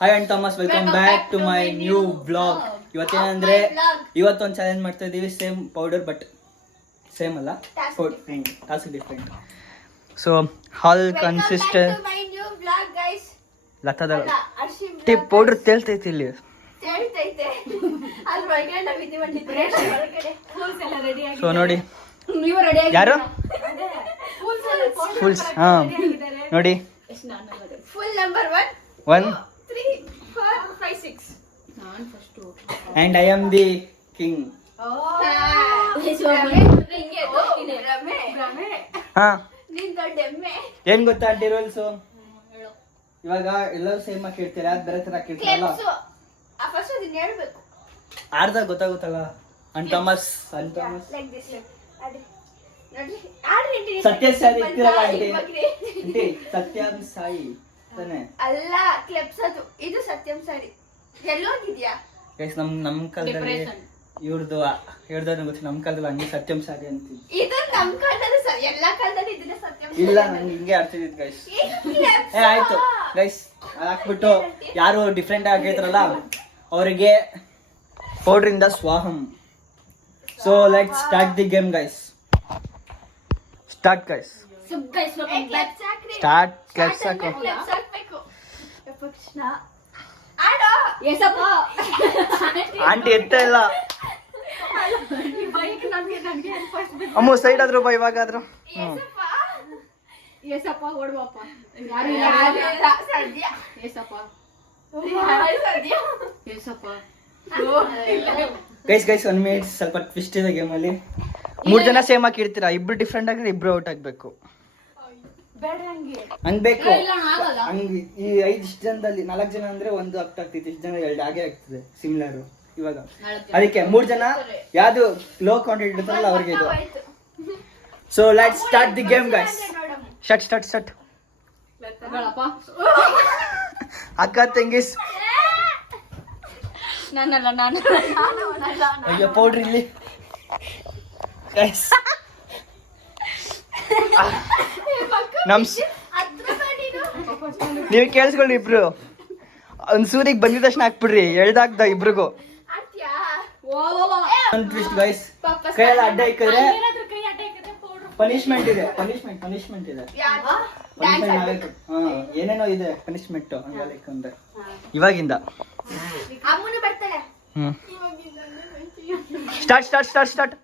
Hi and Thomas, welcome back to my new blog. ಇವತ್ತೇನಂದ್ರೆ ಇವತ್ತೊಂದು challenge ಮಾಡ್ತಾ ಇದೀವಿ. ಸೇಮ್ ಪೌಡರ್ ಬಟ್ ಸೇಮ್ ಅಲ್ಲ, ಟಾಸ್ಕ್ ಡಿಫ್ರೆಂಟ್. ಸೊ ಹಾಲ್ ಕನ್ಸಿಸ್ಟೆಂಟ್ ಲತಾದ ಟಿಪ್ ಪೌಡರ್ ತೇಲ್ತೈತಿ ಇಲ್ಲಿ. ಸೊ ನೋಡಿ ಯಾರು ಫುಲ್ಸ್, ಹಾ ನೋಡಿ ಫುಲ್ ನಂಬರ್ 1 3 4 5 6 ನಾನು first and I am the king. ಹಾ ಏನ್ ಗೊತ್ತಾ ಆಂಟಿ ರೂಲ್ಸ್? ಇವಾಗ ಎಲ್ಲರೂ ಸೇಮ್ ಆಗಿ ಕೇಳ್ತೀರಾ, ಬೇರೆ ತರ ಕೇಳ್ತೀರಲ್ಲ, ಅರ್ಧ ಗೊತ್ತಾಗುತ್ತಲ್ಲ. ಅಂಡ್ ಥಾಮಸ್ ಸತ್ಯ ಸಾಯಿ ಇರ್ತೀರಲ್ಲ ಆಂಟಿ, ಸತ್ಯಂ ಸಾಯಿ ತಾನೆ ಅಲ್ಲ, ಕ್ಲಿಪ್ಸ್ ಅದು. ಇದು ಸತ್ಯಂ ಸಾರಿ. ಎಲ್ಲೋಗಿದ್ಯಾ ಗೈಸ್? ನಮ್ ಕಾಲದಲ್ಲಿ ಇವ್ರದ್ದು ಗೊತ್ತಿಲ್ಲ, ನಮ್ ಕಾಲದಲ್ಲಿ ಹಂಗೆ ಸತ್ಯಂ ಸಾರಿ ಅಂತೀವಿ. ಇದು ನಮ್ ಕಾಲದಲ್ಲಿ ಎಲ್ಲಾ ಕಾಲದಲ್ಲಿ ಇದನ್ನ ಸತ್ಯಂ ಸಾರಿ. ಇಲ್ಲ, ನಂಗೆ ಹಿಂಗೆ ಆಡ್ತಿದ್ದಿದ್ ಗೈಸ್. ಆಯ್ತು ಗೈಸ್, ಹಾಕ್ಬಿಟ್ಟು ಯಾರು ಡಿಫ್ರೆಂಟ್ ಆಗಿ ಹೇಳ್ತಾರಲ್ಲ ಅವರಿಗೆ ಪೌಡ್ರಿಂದ ಸ್ವಾಹಂ. So let's start the game guys. Start guys, start. Claps ಹಾಕು. ಆಂಟಿ ಎತ್ತ ಇಲ್ಲ. ಅಮ್ಮ ಸೈಡ್ ಆದ್ರು ಬಾ, ಇವಾಗಾದ್ರು. ಗೈಸ್ 1 ಮಿನಿಟ್, ಸ್ವಲ್ಪ ಟ್ವಿಸ್ಟ್ ಇದೆ ಗೇಮ್ ಅಲ್ಲಿ. 3 ಜನ ಸೇಮ್ ಆಗಿ ಇರ್ತೀರಾ, ಇಬ್ರು ಡಿಫ್ರೆಂಟ್ ಆಗಿದ್ರೆ ಇಬ್ರು ಔಟ್ ಆಗ್ಬೇಕು. ಹಂಗ್ಬೇಕು. ಹಂಗೆ ಈ 5 ಇಷ್ಟು ಜನದಲ್ಲಿ 4 ಜನ ಅಂದ್ರೆ 1 ಆಗ್ತಿತ್ತು, ಇಷ್ಟು ಜನ 2 ಆಗೇ ಆಗ್ತದೆ ಸಿಮಿಲರ್. ಇವಾಗ ಅದಕ್ಕೆ 3 ಜನ ಯಾವ್ದು ಲೋ ಕ್ವಾಂಟಿಟಿ ಇರ್ತಾರಲ್ಲ ಅವ್ರಿಗೆ ಇದು. So let's start the game guys. Start. ಅಕ್ಕ ತಂಗಿಸ್, ಅಯ್ಯೋ ಪೌಡ್ರ್ ಇಲ್ಲಿ ಗೈಸ್. ನೀವು ಕೇಳಿಸ್ಕೊಳ್ಳಿ ಇಬ್ರು, ಒಂದ್ ಸೂರಿಗೆ ಬಂದಿದ ತಕ್ಷಣ ಹಾಕ್ಬಿಡ್ರಿ, ಎಳ್ದಾಕ್ದ ಇಬ್ರಿಗೂ. ಟ್ವಿಸ್ಟ್ ಗೈಸ್, ಕೈಯಲ್ಲಿ ಅಡ್ಡ ಇಕ್ಕಿದ್ರೆ ಪನಿಷ್ಮೆಂಟ್ ಇದೆ. ಏನೇನೋ ಇದೆ ಪನಿಷ್ಮೆಂಟ್ ಅಂದ್ರೆ ಇವಾಗಿಂದ. ಸ್ಟಾರ್ಟ್.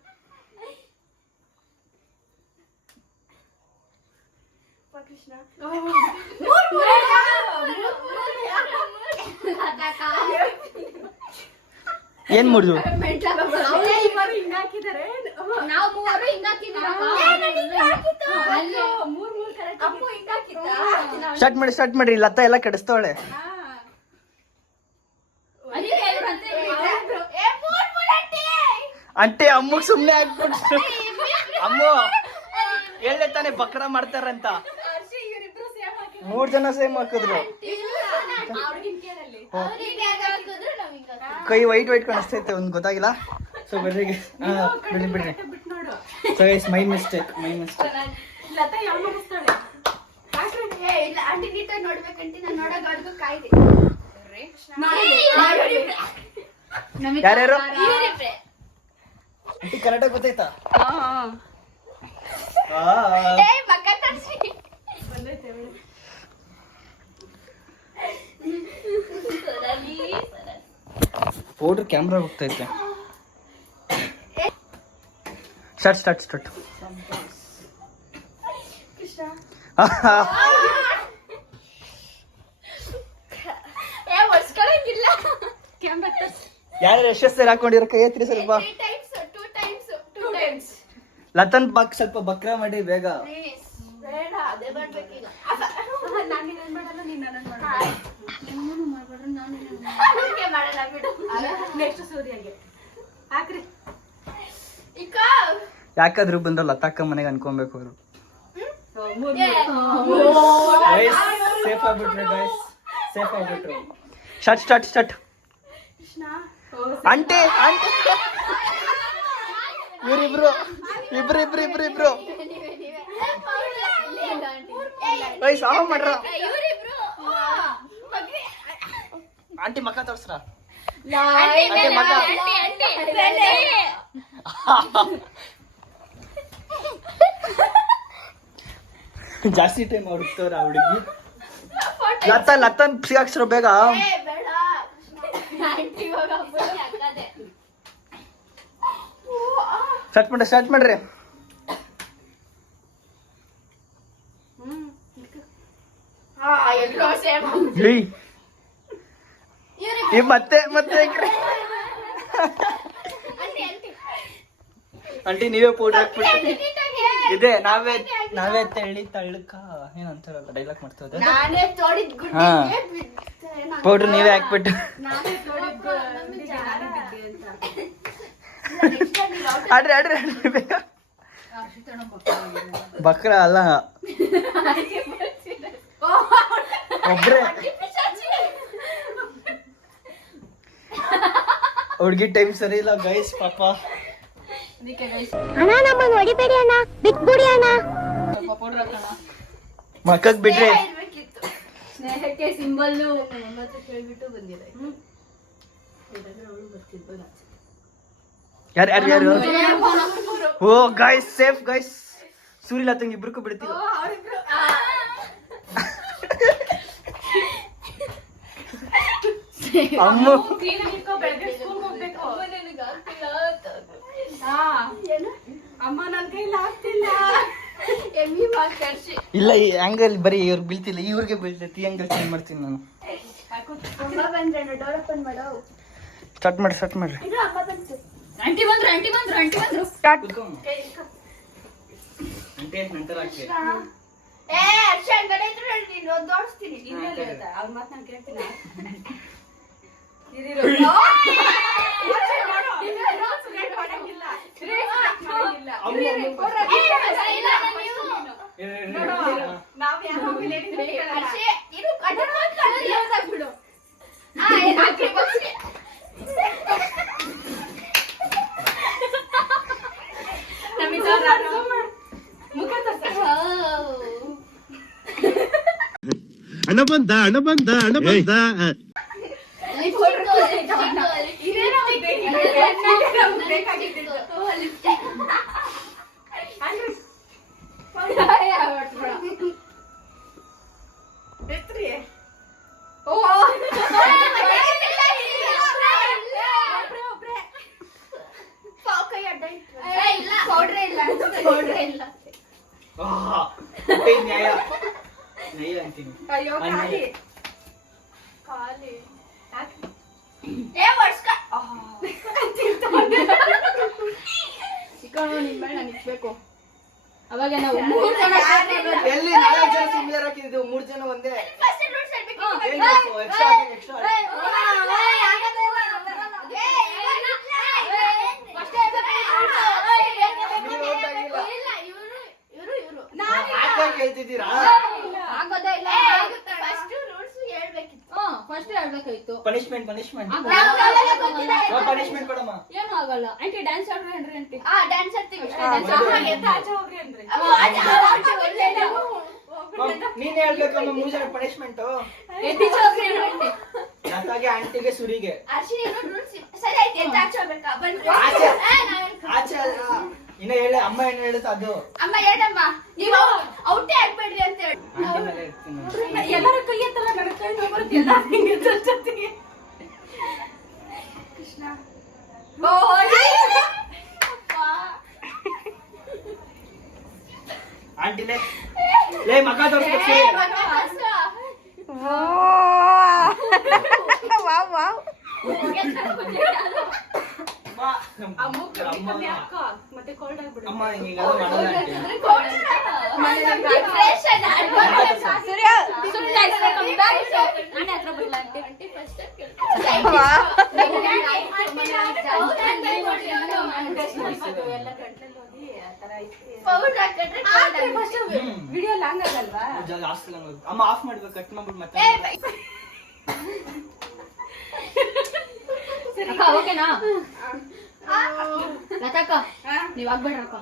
ಏನ್ ಮುಡ್ದು? ಸ್ಟಾರ್ಟ್ ಮಾಡ್ರಿ, ಲತಾ ಎಲ್ಲ ಕೆಡಿಸ್ತವಳೆ. ಅಂಟಿ ಅಮ್ಮಗ್ ಸುಮ್ನೆ ಹಾಕ್ಬಿಟ್ಟು, ಅಮ್ಮ ಹೇಳೇ ತಾನೆ ಬಕ್ರ ಮಾಡ್ತಾರಂತ. 3 ಜನ ಸೇಮ್ ಹಾಕಿದ್ರು. ಕೈ ವೈಟ್ ಕಾಣಿಸ್ತೈತೆ, ಒಂದ್ ಗೊತ್ತಾಗಿಲ್ಲ. ಸೊ ಬಿಡ್ರಿ, ಬಿಡ್ರಿ. So guys, my mistake. ಯಾರ್ಯಾರು ಅಂಟಿ ಕರೆಕ್ಟಾಗಿ ಗೊತ್ತಾಯ್ತಾ? ಪೌಡರ್ ಕ್ಯಾಮ್ರಾ ಹೋಗ್ತೈತೆ. ಸ್ಟಾರ್ಟ್. ಯಾರು ಎಷ್ಟೇ ಹಾಕೊಂಡಿರೋ ಕೈ ಎತ್ತಿರಿ ಸ್ವಲ್ಪ. ಲತನ್ ಸ್ವಲ್ಪ ಬಕ್ರ ಮಾಡಿ ಬೇಗ. ಯಾಕಾದ್ರೂ ಬಂದ್ರ ಲತಾಕ್ಕ ಮನೆಗೆ ಅನ್ಕೊಬೇಕು ಅವರು. ಸೇಫ್ ಆಗ್ಬಿಟ್ರು. ಸ್ಟಾರ್ಟ್. ಆಂಟಿ ಇವರಿಬ್ರು ಸಾವು ಮಾಡ್ರ. ಆಂಟಿ ಮಕ್ಕ ತೋರ್ಸ್ರ ಜಾಸ್ತಿ ಟೈಮ್ ಹುಡುಕ್ತವ್ರ ಹುಡುಗಿ. ಲತನ್ ಸಿಗಾಕ್ಸ್ರು ಬೇಗ. ಸ್ಟಾರ್ಟ್ ಮಾಡ್ರಿ. ಮತ್ತೆ ಆಂಟಿ ನೀವೇ ಪೌಡರ್ ಹಾಕ್ಬಿಟ್ಟು ಇದೆ ನಾವೇ ತಳ್ಳಕ ಏನಂತಾರಲ್ಲ ಡೈಲಾಗ್ ಮಾಡ್ತದ. ಹಾ ಪೌಡರ್ ನೀವೇ ಹಾಕ್ಬಿಟ್ಟು ಆಡ್ರಿ ಬೇಗ. ಬಕ್ರ ಅಲ್ಲ ಒಬ್ರೆ ಹುಡ್ಗಿ ಟೈಮ್ ಸರಿ ಇಲ್ಲ ಗೈಸ್ ಪಾಪ. ಮಕ್ಕಕ್ ಬಿಡ್ರಿ. ಸ್ನೇಹಕ್ಕೆ ಸಿಂಬಲ್ ಹೇಳ್ಬಿಟ್ಟು ಬಂದಿದೆ. ಯಾರು ಓ ಗೈಸ್ ಸೇಫ್ ಗೈಸ್. ಸೂರ್ಯ ಲತಂಗ್ ಇಬ್ರಿಗೂ ಬಿಡ್ತಿಲ್ಲ. ಅಮ್ಮ ಅಮ್ಮ ನನ್ ಕೈಲಿ ಆಗ್ತಿಲ್ಲ. ಇಲ್ಲ ಈ ಆಂಗಲ್ ಬರೀ ಇವ್ರಿಗೆ ಬೀಳ್ತಿಲ್ಲ, ಇವ್ರಿಗೆ ಬೀಳ್ತೈತಿ. ಈ ಆಂಗಲ್ ಚೇಂಜ್ ಮಾಡ್ತೀನಿ ನಾನು. ಸ್ಟಾರ್ಟ್ ಮಾಡ್ರಿ. ಆಂಟಿ ಬಂದ್ರು. ನಂತರ ಹಾಕ್ತೀನಿ. ಅವ್ರ ಮಾತು ನಾನು ಕೇಳ್ತೀನಿ. ಹಣ ಬಂದ ನ್ಯಾಯ ಅಂತೀನಿ. ಅಯ್ಯೋ ಖಾಲಿ ಚಿಕನ್ ನಿಂಬೆ ನಾನು ಇಕ್ಬೇಕು. ಅವಾಗ ನಾವು ಎಲ್ಲಿ 4 ಜನ ಸಿಮಿಲರ್ ಹಾಕಿದ್ದು, 3 ಜನ ಒಂದೇ. ಹೇಳ್ತಿದ್ದೀರಾ? ಫಸ್ಟ್ ಹೇಳ್ಬೇಕಾಯ್ತು. ಪನಿಷ್ಮೆಂಟ್ ಕೊಡಮ್ಮ. ಏನು ಆಗಲ್ಲ ಆಂಟಿ. ಡ್ಯಾನ್ಸ್ ಆಡ್ರಿ ಆಂಟಿ. ಡ್ಯಾನ್ಸ್ ಆಡ್ತೀವಿ. ನೀನ್ ಹೇಳ್ಬೇಕಮ್ಮ 3 ಜನ ಪನಿಷ್ಮೆಂಟ್. ನತಾಗೆ ಆಂಟಿಗೆ ಸುರಿಗೆ ಆಚೆ ಇನ್ನ ಹೇಳಿ. ಅಮ್ಮ ಏನ್ ಹೇಳುತ್ತ ಅದು. ಅಮ್ಮ ಹೇಳಮ್ಮ, ನೀವು ಔಟೇ ಆಗ್ಬೇಡ್ರಿ ಅಂತ ಹೇಳಿ. ಎಲ್ಲರ ಕೈ ಎತ್ತಲ್ಲ ನಡ್ಕೊಂಡು ಬರ್ತಿಲ್ಲ. ಕೃಷ್ಣ ಆಂಟಿನೇ ಲೇ ಮಕ್ಕ ತೋರಿಸ್ಬೇಕು. ಅಮ್ಮ ಹಿಂಗೆಲ್ಲ ಮಾಡಲ್ಲ ವಿಡಿಯೋ ಲಾಂಗ್ ಆಗಲ್ವಾ? ಅಮ್ಮ ಆಫ್ ಮಾಡ್ಬೇಕು, ಕಟ್ ಮಾಡ್ಬಿಟ್ಟು ಮತ್ತೆ. ಓಕೆನಾ ಲತಾಕ? ನೀವ್ ಆಗ್ಬೇಡ್ರಕ್ಕ.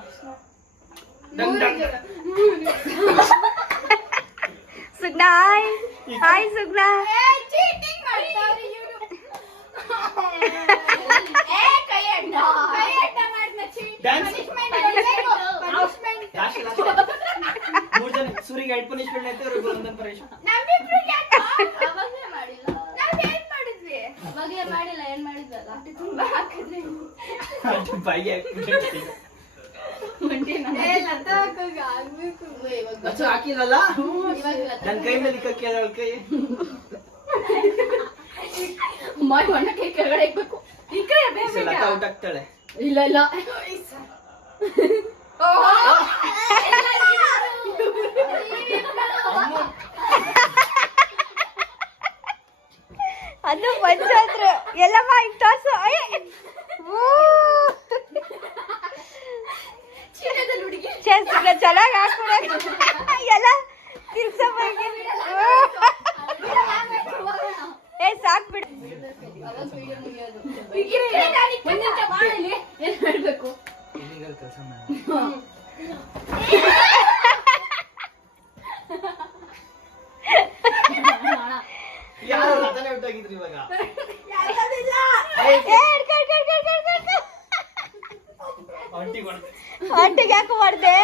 ಸುಗ್ನಾ ಹಾಯ್ ಸುಗ್ನಾ. ಪನಿಷ್ಮೆಂಟ್ ಆಯ್ತು ಅವ್ರಿಗೆ ಒಂದೊಂದು ಪನಿಷ್ಮೆಂಟ್. ನಮ್ಮಿಬ್ರಿಗೆ ಅವಾಗಲೇ ಮಾಡಿಲ್ಲ. ನಾವ್ ಏನ್ ಮಾಡಿದ್ವಿ? ಅವಾಗಲೇ ಮಾಡಿಲ್ಲ, ಏನ್ ಮಾಡಿದ್ವಲ್ಲ? ತುಂಬಾ ಹಾಕಿದ್ವಿ. ಬಾಯಿಗೆ ಹಾಕ್ಬಿಟ್ಟು ಬಚ್ಚು ಹಾಕಿಲ್ಲಲ್ಲ ನನ್ನ ಕೈ ಮೇಲೆ ಕಕ್ಕಿ ಅವಳ ಕೈ ಒಣ ಕೈ ಕೆಳಗಡೆ ಇಕ್ಬೇಕು. ಈ ಕಡೆ ಲತಾ ಔಟ್ ಆಗ್ತಾಳೆ. ಇಲ್ಲ ಇಲ್ಲ ಅದು ಪಂಚಾಯತ್ ಎಲ್ಲಮ್ಮ ಹಿಂಗ್ ತೋರ್ಸು. ಚೆನ್ನಾಗಿ ಹಾಕ್ಬಿಡ ಎಲ್ಲ ತಿರ್ಸ ಏ ಸಾಕ್ ಬಿಡು. ಏನ್ ಹೇಳ್ಬೇಕು? ಕೆಲಸ ಯಾರು ಲತಾನೇ ಔಟ್ ಆಗಿದ್ರಿ ಇವಾಗ. ಆಂಟಿಗೆ ಯಾಕೆ ಮಾಡ್ದೆ?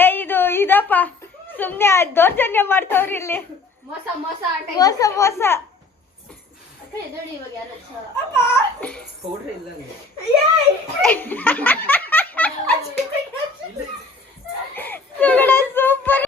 ಏ ಇದು ಇದಪ್ಪ ಸುಮ್ನೆ ದೌರ್ಜನ್ಯ ಮಾಡ್ತಾವ್ರಿ ಇಲ್ಲಿ. ಮೋಸ ಮೋಸ ಆಟ ಮೋಸ ಮೋಸ. ಅಕ್ಕ ಎದೋಡಿ ಇವಾಗ ಯಾರು ಪೌಡ್ರ್ ಇಲ್ಲ ಅಲ್ಲಿ. ಸುಗಡ